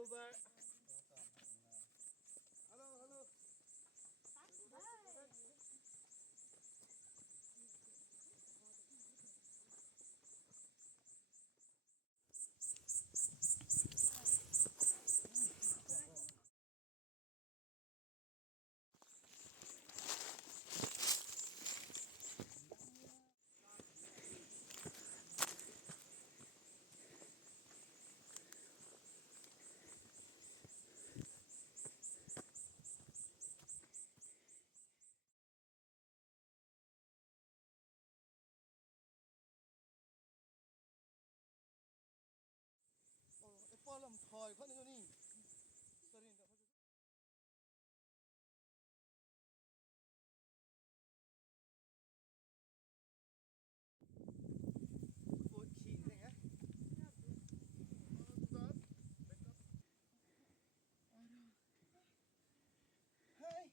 YouTuber. Hello, hello. Apple làm thòi con này đi. Sorry, buat khí này á. Hey,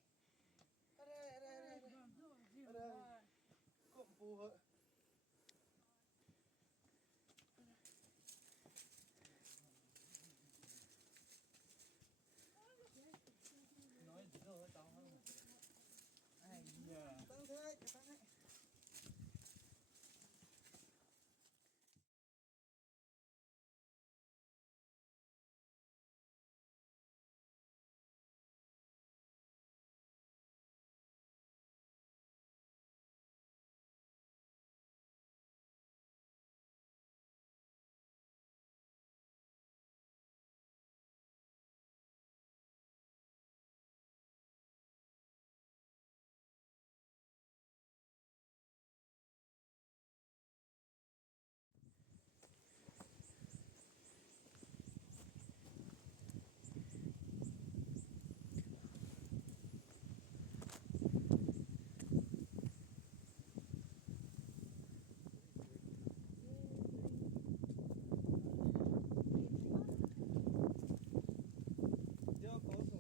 ada. Kok buat? Nói rồi tao không. Ai nhờ. Tăng thế, tăng thế. Yo, coso.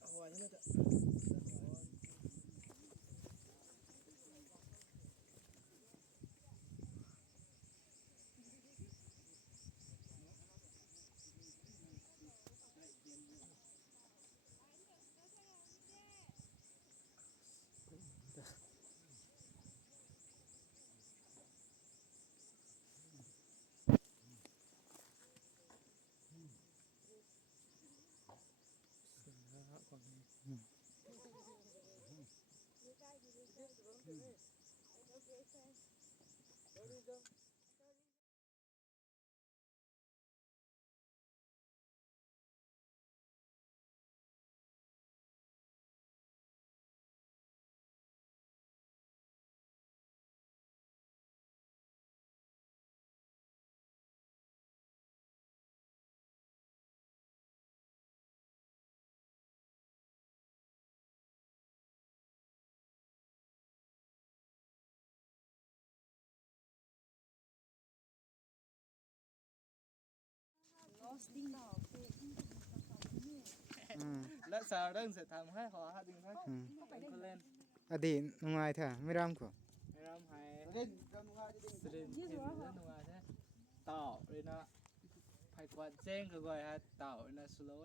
Hỏi hết đấy. อืม และสาวเรื่องเสร็จทำให้ขอฮัดดิ้งให้ อืม คนเล่น อดีตนุ่งไงเถอะไม่รำกู ไม่รำให้ Lên cho nó ra đi สลินทิมเล่นนัวใช่ต่อเลยนะไผ่กวาดเจ้งก็ก่อยฮะต่อนะสโลว์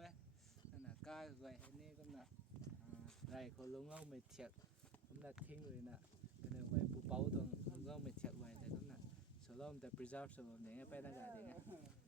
นั่นน่ะก้าก็ก่อยเห็นนี่ก็น่ะไรคนลงเอาไม่เทียบผมน่ะทิ้งเลยนะก็เนี่ยไว้ปูเป้าตรงลงเอาไม่เทียบไว้แต่ก็น่ะสโลว์แต่ preserve สโลว์เนี่ยไปนั่นกันเอง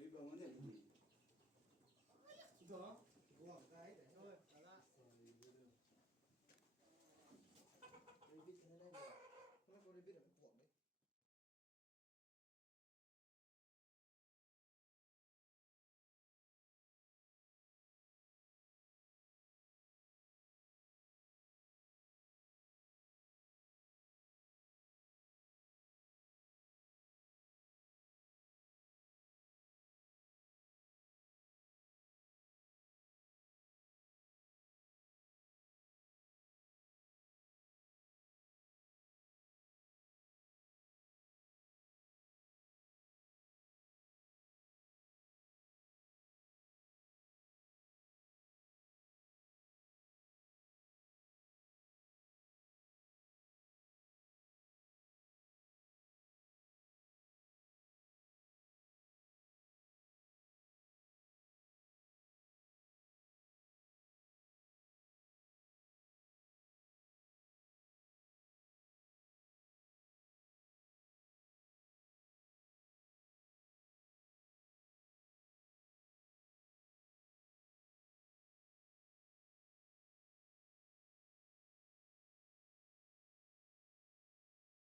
lấy bông này